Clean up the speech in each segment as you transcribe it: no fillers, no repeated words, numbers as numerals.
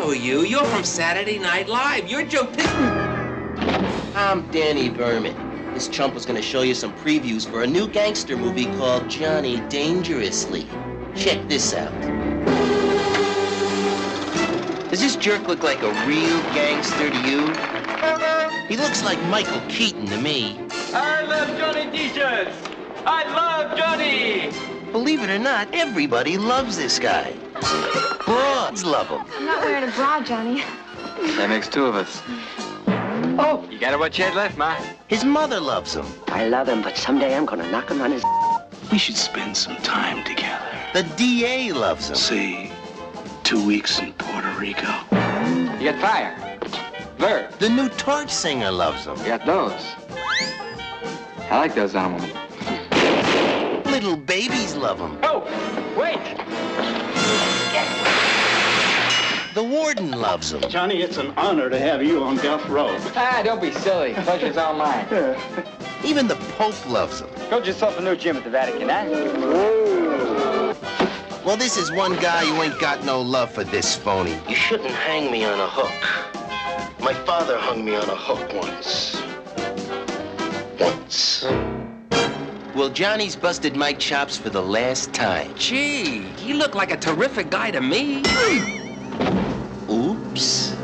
know you. You're from Saturday Night Live. You're Joe I'm Danny Berman. This chump was gonna show you some previews for a new gangster movie called Johnny Dangerously. Check this out. Does this jerk look like a real gangster to you? He looks like Micheal Keaton to me. I love Johnny t-shirts. I love Johnny. Believe it or not, everybody loves this guy. Broads love him. I'm not wearing a bra, Johnny. That makes two of us. Oh, you got what you had left, Ma. His mother loves him. I love him, but someday I'm gonna knock him on his... We should spend some time together. The DA loves him. See, 2 weeks in Puerto Rico. You got fire. Verb. The new torch singer loves him. You got those. I like those on a woman. Little babies love him. Oh, wait. The warden loves him. Johnny, it's an honor to have you on Death Row. Ah, don't be silly. Pleasure's all mine. Even the Pope loves him. Build yourself a new gym at the Vatican, huh? Well, this is one guy who ain't got no love for this phony. You shouldn't hang me on a hook. My father hung me on a hook once. Well, Johnny's busted my chops for the last time. Gee, he looked like a terrific guy to me. Oops.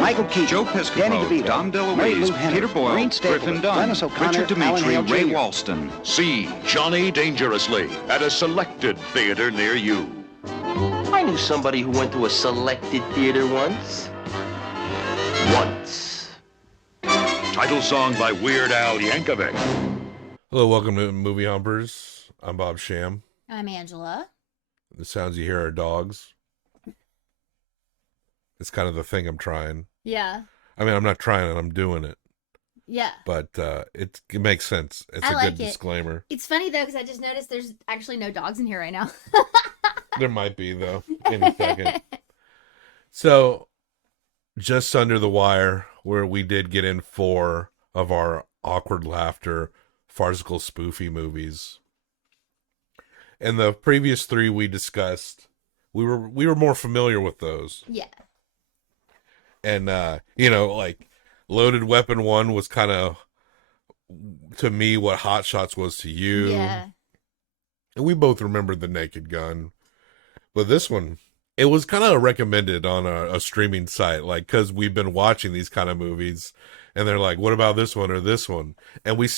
Micheal Keaton, Joe Piscopo, Danny Devito, Dom DeLuise, Marilu Henner, Peter Boyle, Maureen Stapleton, Griffin Dunn, Glennis O'Connor, Richard Alan Dimitri, Hale Ray Jr. Walston. See Johnny Dangerously at a selected theater near you. I knew somebody who went to a selected theater once. Title song by Weird Al Yankovic. Hello, welcome to Movie Humpers. I'm Bob Sham. I'm Angela. The sounds you hear are dogs. It's kind of the thing I'm trying. Yeah. I mean, I'm not trying it, I'm doing it. Yeah. But it makes sense. It's a good disclaimer. It's funny, though, because I just noticed there's actually no dogs in here right now. There might be, though, any second. So, just under the wire, where we did get in 4 of our awkward laughter, farcical spoofy movies. And the previous 3 we discussed, we were more familiar with those. Yeah. And, like, Loaded Weapon 1 was kind of, to me, what Hot Shots was to you. Yeah. And we both remembered The Naked Gun. But this one, it was kind of recommended on a streaming site, like, because we've been watching these kind of movies. And they're like, what about this one or this one? And we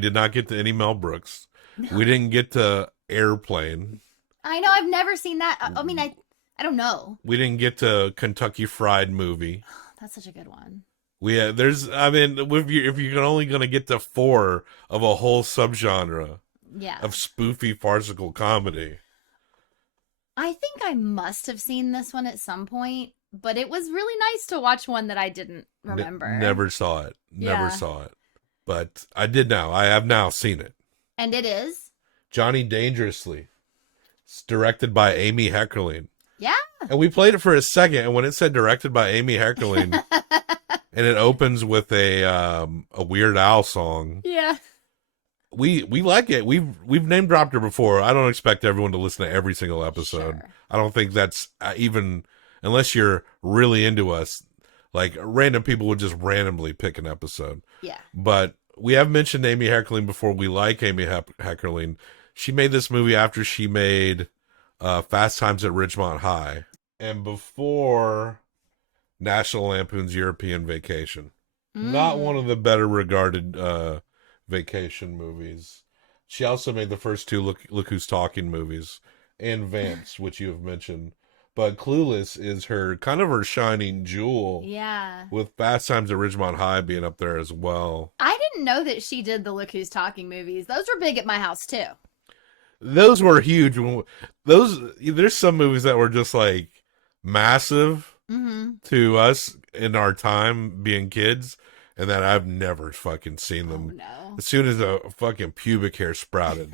did not get to any Mel Brooks. No. We didn't get to Airplane. I know, I've never seen that. I mean, I don't know. We didn't get to Kentucky Fried Movie. That's such a good one. If you're only going to get to 4 of a whole subgenre of spoofy farcical comedy. I think I must have seen this one at some point, but it was really nice to watch one that I didn't remember. Never saw it. Never saw it. But I did now. I have now seen it. And it is? Johnny Dangerously. It's directed by Amy Heckerling. Yeah. And we played it for a second, and when it said directed by Amy Heckerling, and it opens with a Weird Al song. Yeah. We like it. We've name dropped her before. I don't expect everyone to listen to every single episode. Sure. I don't think that's even, unless you're really into us, like random people would just randomly pick an episode. Yeah. But we have mentioned Amy Heckerling before. We like Amy Heckerling. She made this movie after she made Fast Times at Ridgemont High and before National Lampoon's European Vacation. Not one of the better regarded vacation movies. She also made the first 2 Look Who's Talking movies and Vamps, which you have mentioned. But Clueless is kind of her shining jewel. Yeah. With Fast Times at Ridgemont High being up there as well. I didn't know that she did the Look Who's Talking movies. Those were big at my house too. Those were huge. There's some movies that were just like massive to us in our time being kids, and that I've never fucking seen them. Oh, no. As soon as a fucking pubic hair sprouted,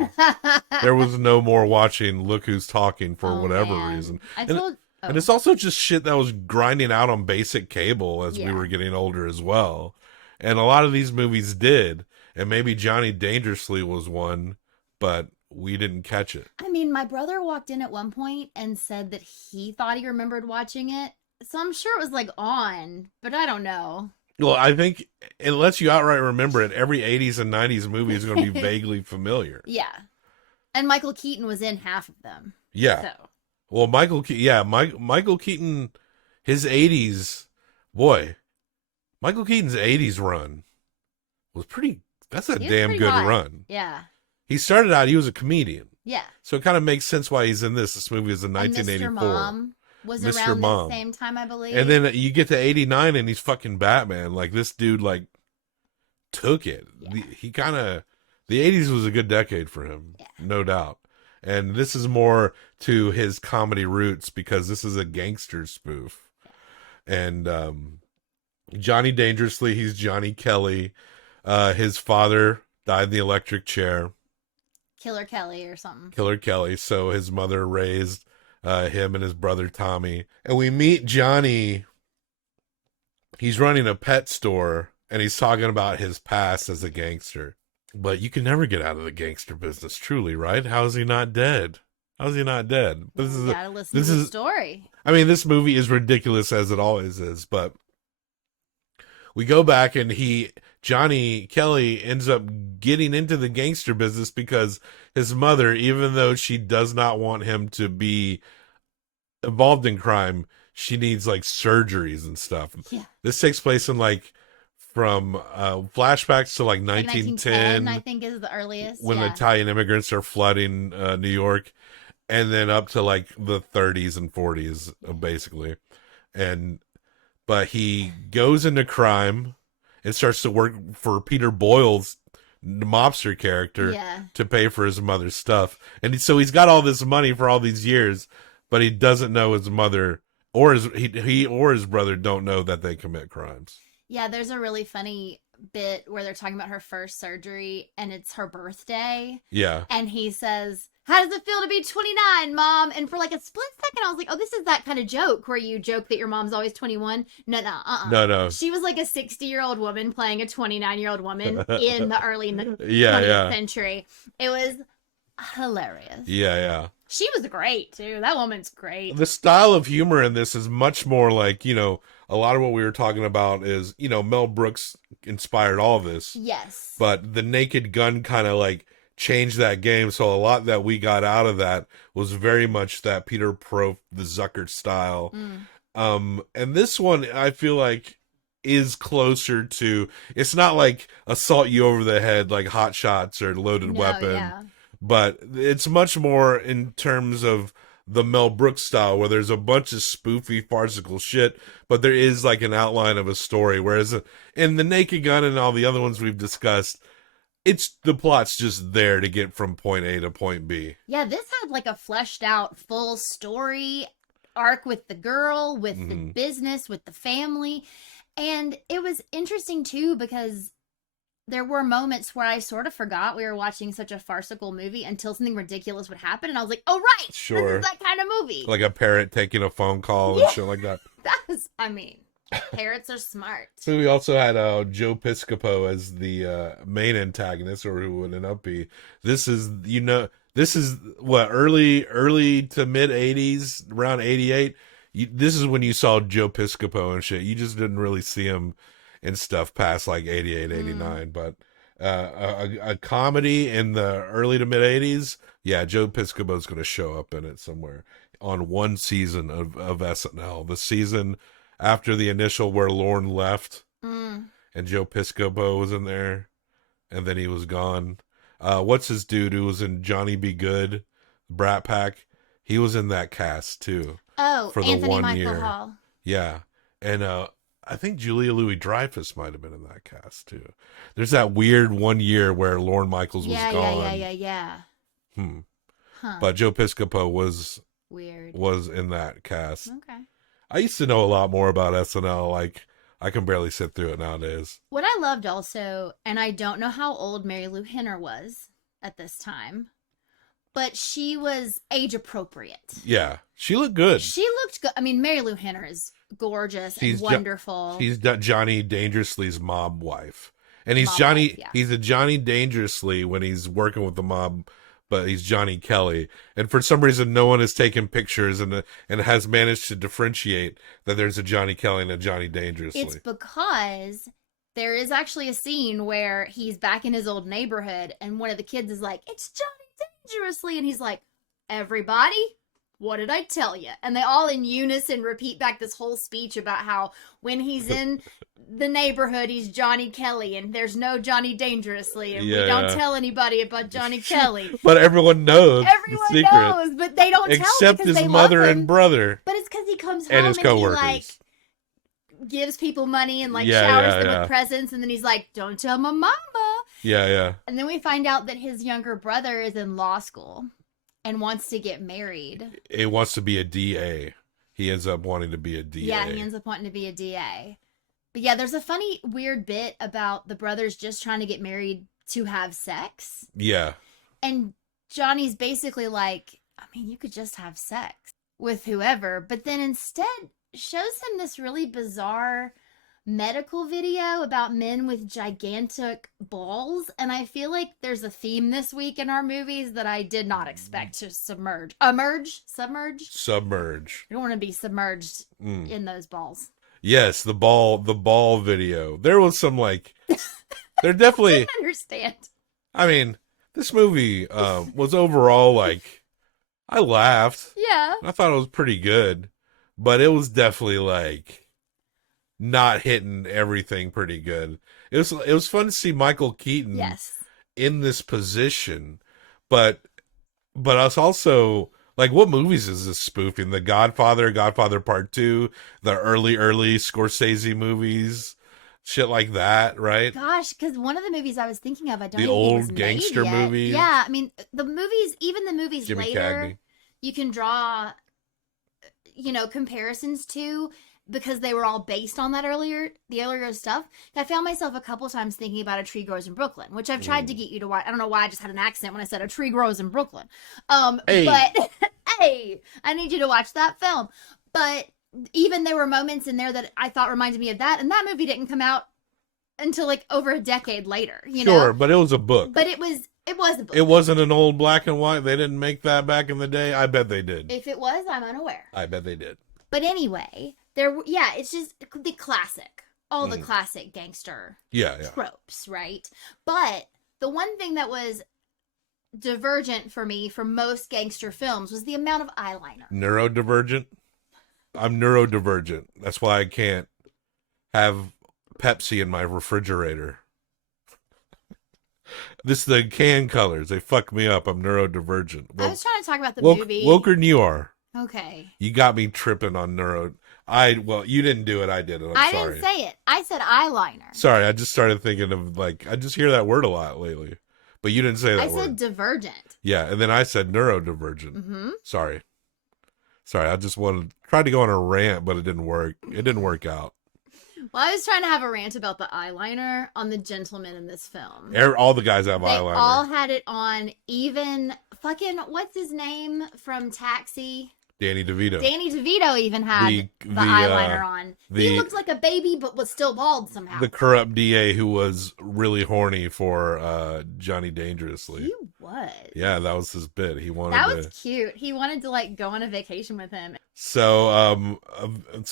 there was no more watching Look Who's Talking for whatever reason. And it's also just shit that was grinding out on basic cable as we were getting older as well. And a lot of these movies did, and maybe Johnny Dangerously was one, but we didn't catch it. I mean, my brother walked in at one point and said that he thought he remembered watching it. So I'm sure it was like on, but I don't know. Well, I think unless you outright remember it, every 80s and 90s movie is going to be vaguely familiar. Yeah. And Micheal Keaton was in half of them. Yeah. So. Well, Micheal Keaton, his 80s, boy, Micheal Keaton's 80s run was that's a damn good run. Yeah. He started out, he was a comedian. Yeah. So it kind of makes sense why he's in this. This movie is in 1984. And Mr. Mom was around the same time, I believe. And then you get to 89 and he's fucking Batman. Like, this dude, like, took it. Yeah. The 80s was a good decade for him, no doubt. And this is more to his comedy roots because this is a gangster spoof. And Johnny Dangerously, he's Johnny Kelly. His father died in the electric chair. Killer Kelly or something. Killer Kelly. So his mother raised him and his brother Tommy. And we meet Johnny. He's running a pet store and he's talking about his past as a gangster. But you can never get out of the gangster business, truly, right? How is he not dead? This You gotta listen to the story. I mean, this movie is ridiculous as it always is, but we go back and Johnny Kelly ends up getting into the gangster business because his mother, even though she does not want him to be involved in crime, she needs like surgeries and stuff. Yeah. This takes place in from flashbacks to like 1910, I think is the earliest. when the Italian immigrants are flooding New York, and then up to like the 30s and 40s, basically. But he goes into crime and starts to work for Peter Boyle's mobster character to pay for his mother's stuff. And so he's got all this money for all these years, but he doesn't know his mother or his brother don't know that they commit crimes. Yeah, there's a really funny bit where they're talking about her first surgery and it's her birthday. Yeah. And he says, "How does it feel to be 29, Mom?" And for like a split second, I was like, oh, this is that kind of joke where you joke that your mom's always 21. No. She was like a 60-year-old woman playing a 29-year-old woman in the early 20th century. It was hilarious. Yeah. She was great, too. That woman's great. The style of humor in this is much more like, a lot of what we were talking about is, Mel Brooks inspired all of this. Yes. But the Naked Gun kind of like changed that game. So a lot that we got out of that was very much that Peter Prof, the Zucker style. And this one, I feel like, is closer to, it's not like assault you over the head like Hot Shots or Loaded Weapon. But it's much more in terms of the Mel Brooks style, where there's a bunch of spoofy, farcical shit, but there is like an outline of a story. Whereas in The Naked Gun and all the other ones we've discussed, the plot's just there to get from point A to point B. Yeah, this had like a fleshed out full story arc with the girl, with the business, with the family. And it was interesting too, because there were moments where I sort of forgot we were watching such a farcical movie until something ridiculous would happen. And I was like, oh, right. Sure. This is that kind of movie. Like a parrot taking a phone call and shit like that. Parrots are smart. So we also had Joe Piscopo as the main antagonist, or who would it up be. This is what, early to mid 80s, around 88. This is when you saw Joe Piscopo and shit. You just didn't really see him and stuff past like 88, 89. But a comedy in the early to mid 80s, Joe Piscopo's going to show up in it somewhere on one season of SNL. The season after the initial where Lorne left and Joe Piscopo was in there and then he was gone. What's his dude who was in Johnny Be Good, Brat Pack? He was in that cast too. Oh, for the Anthony 1 Michael year. Hall. Yeah. And I think Julia Louis-Dreyfus might have been in that cast too. There's that weird 1 year where Lorne Michaels was gone. Yeah. Huh. But Joe Piscopo was in that cast. Okay. I used to know a lot more about SNL. Like, I can barely sit through it nowadays. What I loved also, and I don't know how old Marilu Henner was at this time, but she was age appropriate. Yeah, she looked good. She looked good. I mean, Marilu Henner is gorgeous and wonderful. She's Johnny Dangerously's mob wife. And he's Johnny Dangerously when he's working with the mob, but he's Johnny Kelly. And for some reason, no one has taken pictures and has managed to differentiate that there's a Johnny Kelly and a Johnny Dangerously. It's because there is actually a scene where he's back in his old neighborhood and one of the kids is like, "It's Johnny Dangerously." And he's like, "Everybody, what did I tell you?" And they all in unison repeat back this whole speech about how when he's in the neighborhood, he's Johnny Kelly and there's no Johnny Dangerously. And we don't tell anybody about Johnny Kelly. But everyone knows. Everyone the secret. knows, but they don't Except tell because his they mother love him. and brother. But it's because he comes home And his and coworkers. he like gives people money and like showers them with presents, and then he's like, "Don't tell my mama." Yeah. And then we find out that his younger brother is in law school and wants to get married. He wants to be a DA. He ends up wanting to be a DA. Yeah, he ends up wanting to be a DA. But yeah, there's a funny, weird bit about the brothers just trying to get married to have sex. Yeah. And Johnny's basically like, I mean, you could just have sex with whoever, but then instead shows him this really bizarre medical video about men with gigantic balls. And I feel like there's a theme this week in our movies that I did not expect to submerge. Submerge? Submerge. You don't want to be submerged in those balls. Yes, the ball video. There was some like, there definitely. I didn't understand. I mean, this movie was overall like, I laughed. Yeah. I thought it was pretty good, but it was definitely like not hitting everything pretty good. It was fun to see Micheal Keaton in this position, but I was also like, what movies is this spoofing? The Godfather Part 2, the early Scorsese movies, shit like that, right? Gosh, because one of the movies I was thinking of, I don't the even think old was gangster made yet. movies. Yeah, I mean, the movies, even the movies Jimmy later, Cagney. you can draw, comparisons to, because they were all based on the earlier stuff. I found myself a couple times thinking about A Tree Grows in Brooklyn, which I've tried to get you to watch. I don't know why I just had an accent when I said A Tree Grows in Brooklyn. Hey. But hey, I need you to watch that film. But even there were moments in there that I thought reminded me of that, and that movie didn't come out until like over a decade later. Sure, but it was a book. But it was a book. It wasn't an old black and white. They didn't make that back in the day. I bet they did. If it was, I'm unaware. I bet they did. But anyway, it's just the classic, all the classic gangster tropes, right? But the one thing that was divergent for me from most gangster films was the amount of eyeliner. Neurodivergent? I'm neurodivergent. That's why I can't have Pepsi in my refrigerator. This is the can colors. They fuck me up. I'm neurodivergent. I was trying to talk about the movie. Woker than you are. Okay. You got me tripping on neuro. You didn't do it. I did it. I'm sorry. I didn't say it. I said eyeliner. Sorry. I just started thinking of I just hear that word a lot lately. But you didn't say that word. I said divergent. Yeah. And then I said neurodivergent. Mm-hmm. Sorry. I just tried to go on a rant, but it didn't work. It didn't work out. Well, I was trying to have a rant about the eyeliner on the gentlemen in this film. All the guys have eyeliner. They all had it on, even fucking, what's his name from Taxi? Danny DeVito. Danny DeVito even had the eyeliner on. He looked like a baby, but was still bald somehow. The corrupt DA who was really horny for Johnny Dangerously. He was. Yeah, that was his bit. He wanted that was cute. He wanted to go on a vacation with him. So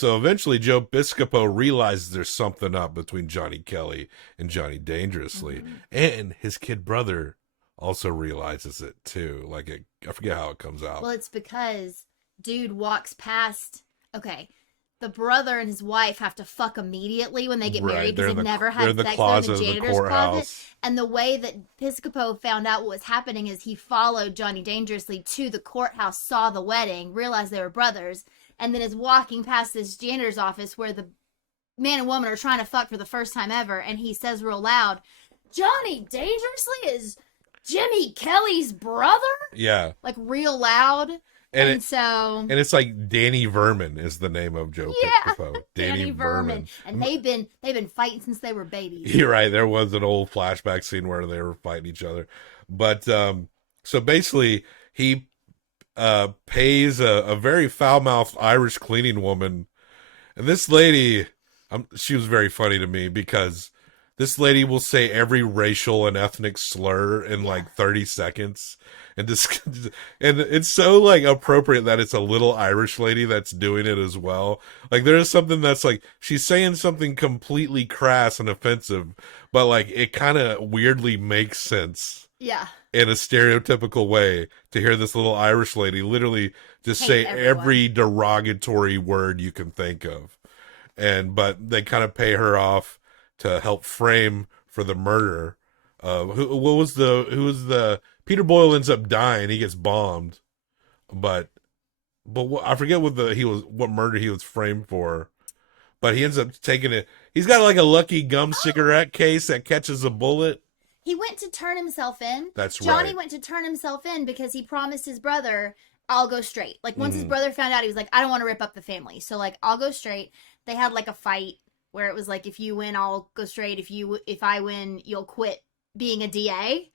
eventually Joe Piscopo realizes there's something up between Johnny Kelly and Johnny Dangerously, and his kid brother also realizes it too. I forget how it comes out. Well, it's because dude walks past. Okay, the brother and his wife have to fuck immediately when they get married because they've never had sex in the janitor's closet. And the way that Piscopo found out what was happening is he followed Johnny Dangerously to the courthouse, saw the wedding, realized they were brothers, and then is walking past this janitor's office where the man and woman are trying to fuck for the first time ever, and he says real loud, "Johnny Dangerously is Jimmy Kelly's brother?" Yeah. Real loud. And it's like Danny Vermin is the name of Joe Piscopo. Danny Vermin. And they've been fighting since they were babies. You're right. There was an old flashback scene where they were fighting each other. But so basically he pays a very foul-mouthed Irish cleaning woman. And this lady, she was very funny to me because This lady will say every racial and ethnic slur in like 30 seconds. And and it's so like appropriate that it's a little Irish lady that's doing it as well. Like there is something that's like she's saying something completely crass and offensive, but like it kind of weirdly makes sense. Yeah. In a stereotypical way to hear this little Irish lady literally just say every derogatory word you can think of. But they kind of pay her off to help frame for the murder. Who was the Peter Boyle ends up dying. He gets bombed, but I forget what murder he was framed for. But he ends up taking it. He's got like a Lucky Gum cigarette case that catches a bullet. He went to turn himself in. That's Johnny right. went to turn himself in because he promised his brother, I'll go straight. Like once his brother found out, he was like, I don't want to rip up the family. So like, I'll go straight. They had like a fight where it was like, if you win, I'll go straight. If I win, you'll quit being a DA.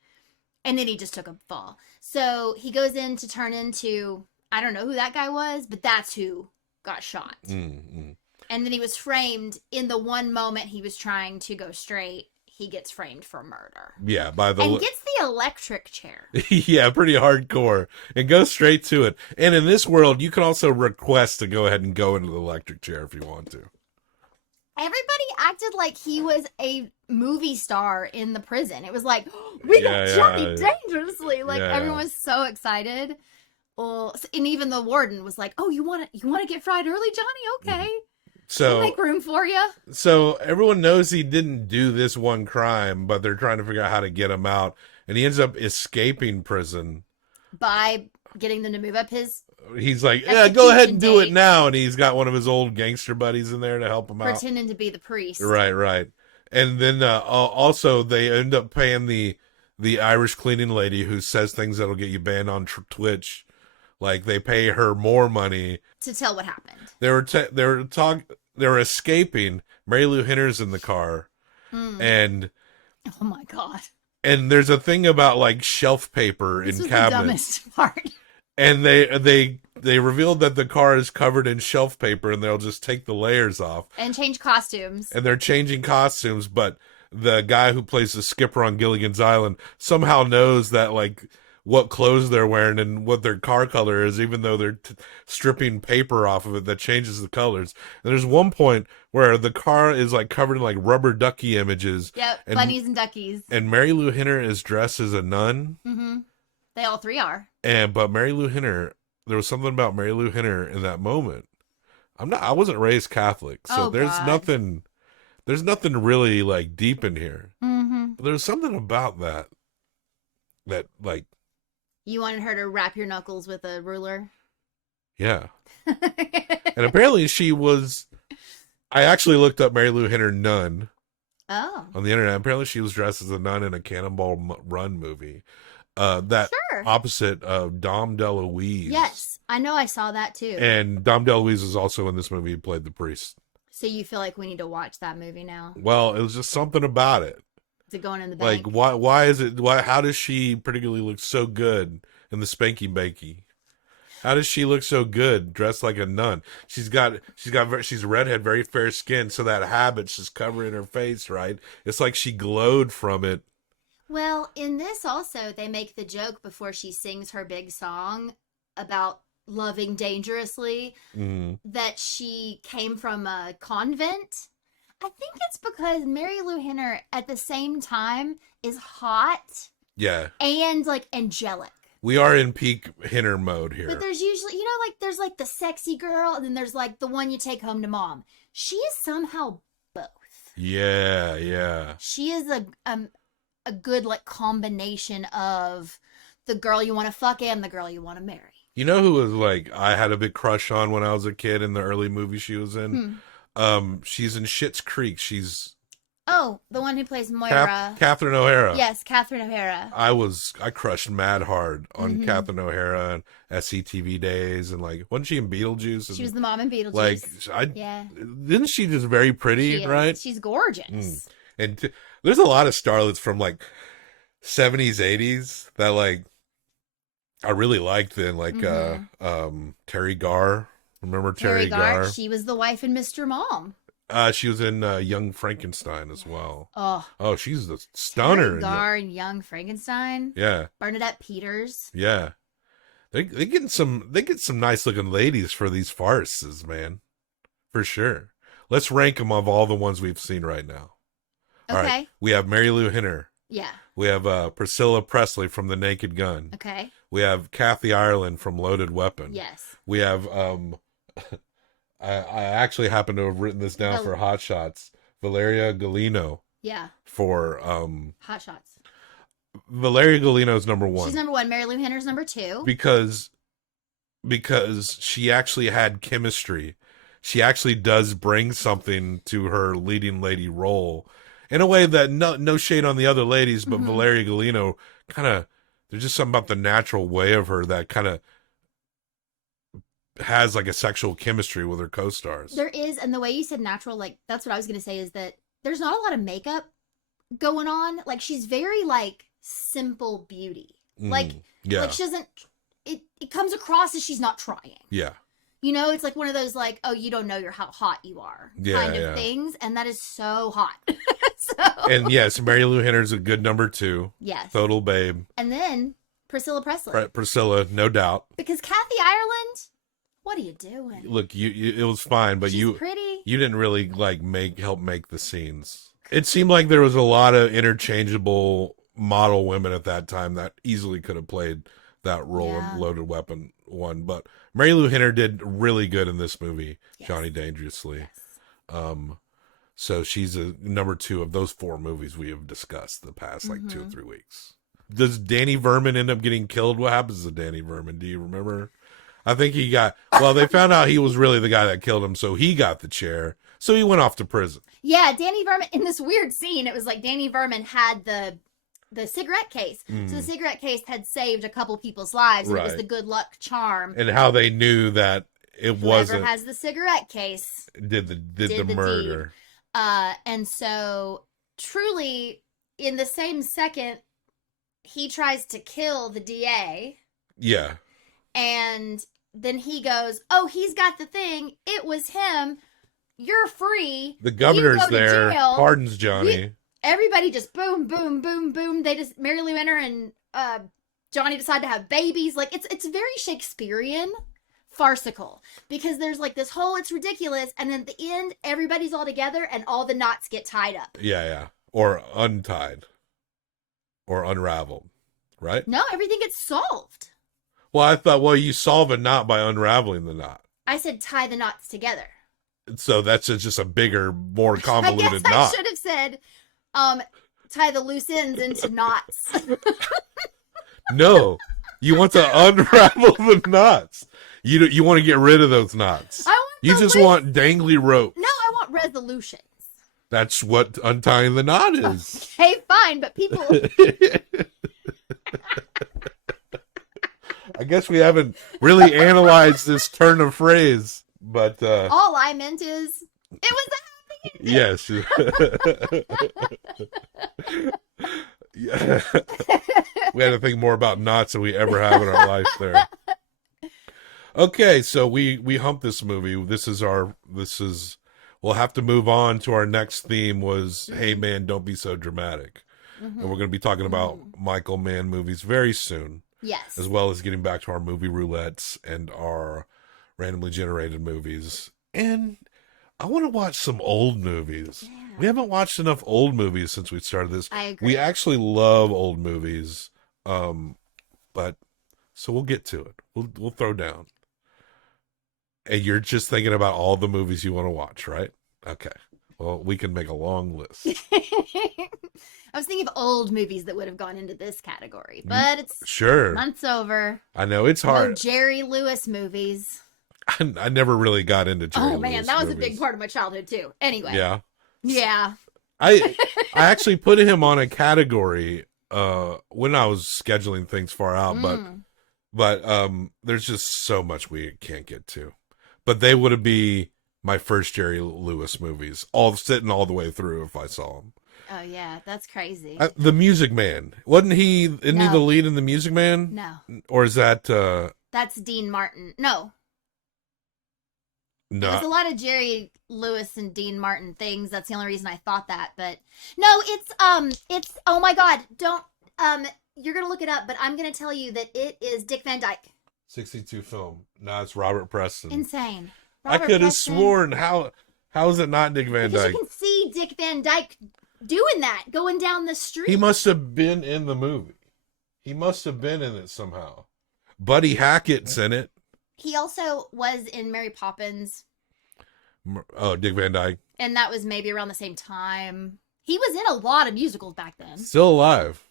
And then he just took a fall. So he goes in to turn into, I don't know who that guy was, but that's who got shot. And then he was framed in the one moment he was trying to go straight. He gets framed for murder. Yeah, and gets the electric chair. Yeah, pretty hardcore. And goes straight to it. And in this world, you can also request to go ahead and go into the electric chair if you want to. Everybody acted like he was a movie star in the prison. It was like, we got Johnny dangerously. Like everyone was so excited. Well, and even the warden was like, "Oh, you want to get fried early, Johnny? Okay, so we'll make room for you." So everyone knows he didn't do this one crime, but they're trying to figure out how to get him out, and he ends up escaping prison by getting them to move up his. He's like, yeah, go ahead and do it now. And he's got one of his old gangster buddies in there to help him out. Pretending to be the priest. Right. And then also they end up paying the Irish cleaning lady who says things that'll get you banned on Twitch. Like they pay her more money. To tell what happened. They were escaping. Marilu Henner's in the car. And. Oh my God. And there's a thing about like shelf paper in cabinets. This was the dumbest part. And they revealed that the car is covered in shelf paper, and they'll just take the layers off and change costumes. And they're changing costumes, but the guy who plays the skipper on Gilligan's Island somehow knows that like what clothes they're wearing and what their car color is, even though they're stripping paper off of it that changes the colors. And there's one point where the car is like covered in like rubber ducky images. Yep, bunnies and duckies. And Marilu Henner is dressed as a nun. Mm-hmm. They all three are. But Marilu Henner, there was something about Marilu Henner in that moment. I wasn't raised Catholic, so there's nothing really like deep in here. Mm-hmm. But there's something about that like. You wanted her to wrap your knuckles with a ruler? Yeah. And apparently she was. I actually looked up Marilu Henner nun. Oh. On the internet. Apparently she was dressed as a nun in a Cannonball Run movie. Opposite of Dom DeLuise. Yes, I know I saw that too. And Dom DeLuise is also in this movie. He played the priest. So you feel like we need to watch that movie now? Well, it was just something about it. Is it going in the bank? Like, why is it, how does she particularly look so good in the Spanky Banky? How does she look so good dressed like a nun? She's a redhead, very fair skin. So that habit's just covering her face, right? It's like she glowed from it. Well, in this also, they make the joke before she sings her big song about loving dangerously that she came from a convent. I think it's because Marilu Henner at the same time is hot. Yeah. And like angelic. We are in peak Henner mode here. But there's usually, like there's like the sexy girl and then there's like the one you take home to mom. She is somehow both. Yeah. She is a good like combination of the girl you want to fuck and the girl you want to marry. You know who was like I had a big crush on when I was a kid in the early movie she was in? She's in Schitt's Creek. She's the one who plays Moira. Catherine O'Hara. Yes, Catherine O'Hara. I crushed mad hard on Catherine O'Hara and SCTV days and like wasn't she in Beetlejuice? She was the mom in Beetlejuice. Like didn't she just very pretty, right? She's gorgeous. And there's a lot of starlets from like 70s, 80s that like I really liked then, like Terry Garr. Remember Terry Garr? She was the wife in Mr. Mom. She was in Young Frankenstein as well. Oh, she's the stunner. Terry Garr in Young Frankenstein. Yeah. Bernadette Peters. Yeah. They get some nice looking ladies for these farces, man. For sure. Let's rank them of all the ones we've seen right now. Okay. All right. We have Marilu Henner. Yeah. We have Priscilla Presley from The Naked Gun. Okay. We have Kathy Ireland from Loaded Weapon. Yes. We have I actually happen to have written this down for Hot Shots. Valeria Golino. Yeah. For Hot Shots. Valeria Golino's number 1. She's number 1. Marilu Henner's number 2. Because she actually had chemistry. She actually does bring something to her leading lady role in a way that no shade on the other ladies, but Valeria Golino there's just something about the natural way of her that kind of has like a sexual chemistry with her co-stars. There is, and the way you said natural, like that's what I was going to say is that there's not a lot of makeup going on. Like she's very like simple beauty. Like she doesn't it comes across as she's not trying. Yeah. You know, it's like one of those like, oh, you don't know how hot you are kind of things, and that is so hot. And yes, Marilu Henner's a good number 2. Yes. Total babe. And then Priscilla Presley. Priscilla, no doubt. Because Kathy Ireland, what are you doing? Look, you it was fine, but She's pretty. You didn't really like help make the scenes. It seemed like there was a lot of interchangeable model women at that time that easily could have played that role in Loaded Weapon 1, but Marilu Henner did really good in this movie, Johnny Dangerously. Yes. So she's a number 2 of those 4 movies we have discussed the past like 2 or 3 weeks. Does Danny Verman end up getting killed? What happens to Danny Verman? Do you remember? I think they found out he was really the guy that killed him, so he got the chair. So he went off to prison. Yeah, Danny Verman, in this weird scene, it was like Danny Verman had the cigarette case. So the cigarette case had saved a couple people's lives. And It was the good luck charm. And how they knew that it wasn't. Whoever has the cigarette case did the murder. Deed. And so truly in the same second, he tries to kill the DA. Yeah. And then he goes, oh, he's got the thing. It was him. You're free. The governor's there. Pardons Johnny. Everybody just boom, boom, boom, boom. They just Marilu Henner and Johnny decide to have babies. Like it's very Shakespearean, farcical, because there's like this whole it's ridiculous, and then at the end everybody's all together and all the knots get tied up. Yeah, or untied, or unraveled, right? No, everything gets solved. Well, I thought, you solve a knot by unraveling the knot. I said tie the knots together. So that's just a bigger, more convoluted knot. I should have said. Tie the loose ends into knots. No, you want to unravel the knots. You want to get rid of those knots. You just want dangly rope. No, I want resolutions. That's what untying the knot is. Okay, fine, but people. I guess we haven't really analyzed this turn of phrase, but all I meant is it was a yes. Yeah. We had to think more about knots than we ever have in our life there. Okay, so we humped this movie. We'll have to move on to our next theme was Hey Man, Don't Be So Dramatic. And we're going to be talking about Micheal Mann movies very soon. Yes. As well as getting back to our movie roulettes and our randomly generated movies. And I want to watch some old movies. Yeah. We haven't watched enough old movies since we started this. I agree. We actually love old movies. But so we'll get to it. We'll throw down. And you're just thinking about all the movies you want to watch, right? Okay. Well, we can make a long list. I was thinking of old movies that would have gone into this category, but it's sure. Month's over. I know it's hard. No Jerry Lewis movies. I never really got into Jerry Lewis. Oh man, that was movies. a big part of my childhood too. Anyway. Yeah. Yeah. I actually put him on a category when I was scheduling things far out, but there's just so much we can't get to. But they would be my first Jerry Lewis movies, all the way through if I saw them. Oh yeah, that's crazy. The Music Man, wasn't he? Isn't he the lead in The Music Man? No. Or is that? That's Dean Martin. No. No. There's a lot of Jerry Lewis and Dean Martin things. That's the only reason I thought that. But no, it's oh my God, don't you're gonna look it up, but I'm gonna tell you that it is Dick Van Dyke. 62 film. No, it's Robert Preston. Insane. I could have sworn. How is it not Dick Van Dyke? You can see Dick Van Dyke doing that, going down the street. He must have been in the movie. He must have been in it somehow. Buddy Hackett's in it. He also was in Mary Poppins. Oh, Dick Van Dyke. And that was maybe around the same time. He was in a lot of musicals back then. Still alive.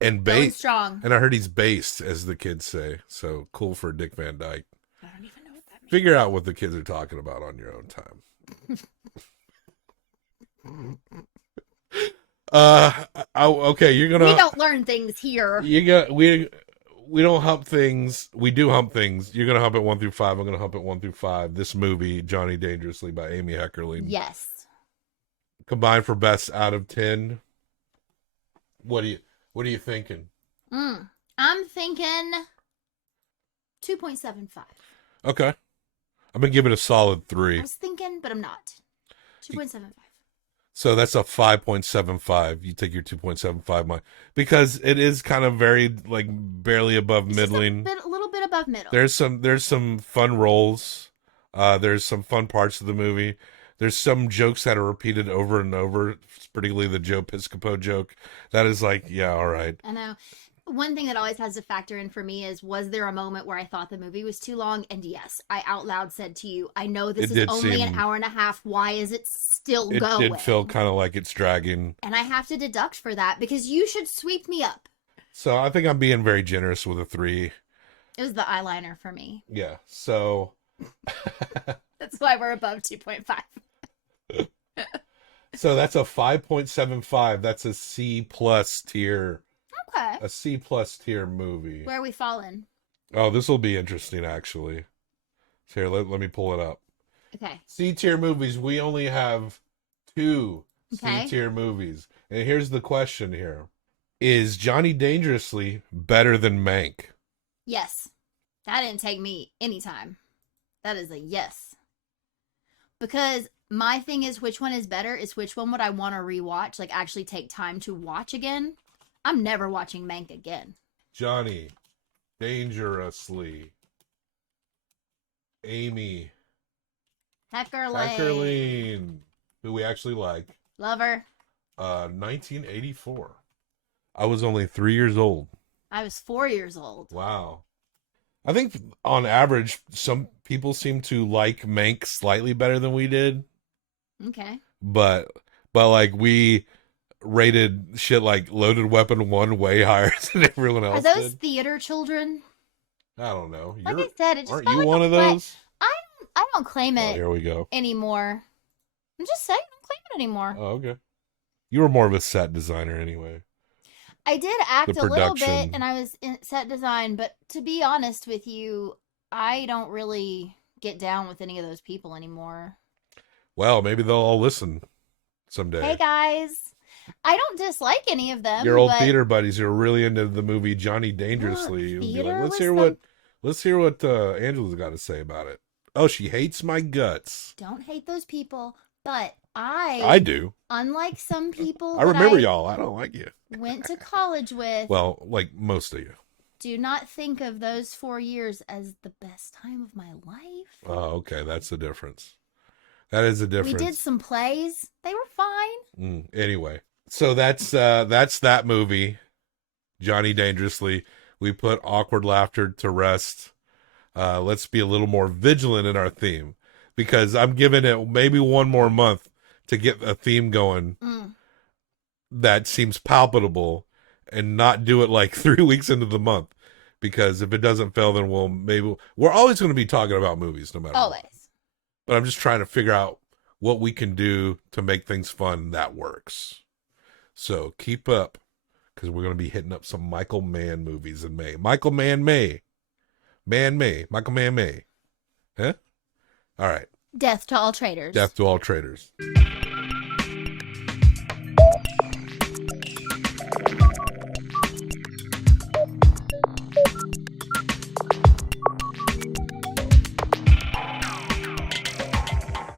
And based. Strong. And I heard he's based, as the kids say. So cool for Dick Van Dyke. I don't even know what that means. Figure out what the kids are talking about on your own time. Okay, you're gonna. We don't learn things here. We don't hump things. We do hump things. You're gonna hump it 1 through 5. I'm gonna hump it 1 through 5. This movie, Johnny Dangerously by Amy Heckerling. Yes. Combined for best out of 10. What are you thinking? I'm thinking 2.75. Okay. I'm gonna give it a solid 3. I was thinking, but I'm not. 2.75. So that's a 5.75. You take your 2.75, because it is kind of very barely above middling. A little bit above middle. There's some fun roles. There's some fun parts of the movie. There's some jokes that are repeated over and over, particularly the Joe Piscopo joke. That is yeah, all right. I know. One thing that always has to factor in for me is, was there a moment where I thought the movie was too long? And yes, I out loud said to you, I know this is only an hour and a half. Why is it still going? It did feel kind of like it's dragging. And I have to deduct for that because you should sweep me up. So I think I'm being very generous with a 3. It was the eyeliner for me. Yeah, so. That's why we're above 2.5. So that's a 5.75. That's a C+ tier. Okay. A C+ tier movie. Where are we falling? Oh, this will be interesting, actually. Here, let me pull it up. Okay. C tier movies. We only have 2 C tier movies. And here's the question here. Is Johnny Dangerously better than Mank? Yes. That didn't take me any time. That is a yes. Because my thing is, which one is better is which one would I want to rewatch, actually take time to watch again. I'm never watching Mank again. Johnny Dangerously. Amy Heckerling, who we actually like. Love her. 1984. I was only 3 years old. I was 4 years old. Wow. I think on average, some people seem to like Mank slightly better than we did. Okay. But we rated shit like Loaded Weapon 1 way higher than everyone else. Are those theater children? I don't know. I said, it just aren't you one of those? I don't claim it. Here we go. Anymore. I'm just saying, I don't claim it anymore. Oh, okay. You were more of a set designer anyway. I did act a little bit, and I was in set design, but to be honest with you, I don't really get down with any of those people anymore. Well, maybe they'll all listen someday. Hey, guys. I don't dislike any of them. Your old theater buddies who are really into the movie Johnny Dangerously. You'll be like, let's hear what Angela's got to say about it. Oh, she hates my guts. Don't hate those people, but I do. Unlike some people I remember y'all. I don't like you. Went to college with. Well, like most of you. Do not think of those 4 years as the best time of my life. Oh, okay. That's the difference. That is the difference. We did some plays. They were fine. Anyway. So that's that movie, Johnny Dangerously. We put awkward laughter to rest. Let's be a little more vigilant in our theme, because I'm giving it maybe one more month to get a theme going that seems palpable, and not do it 3 weeks into the month, because if it doesn't fail, then we're always going to be talking about movies no matter always. What. But I'm just trying to figure out what we can do to make things fun that works. So keep up, because we're going to be hitting up some Micheal Mann movies in May. Micheal Mann May. Micheal Mann May. Huh? All right. Death to all traitors. Death to all traitors.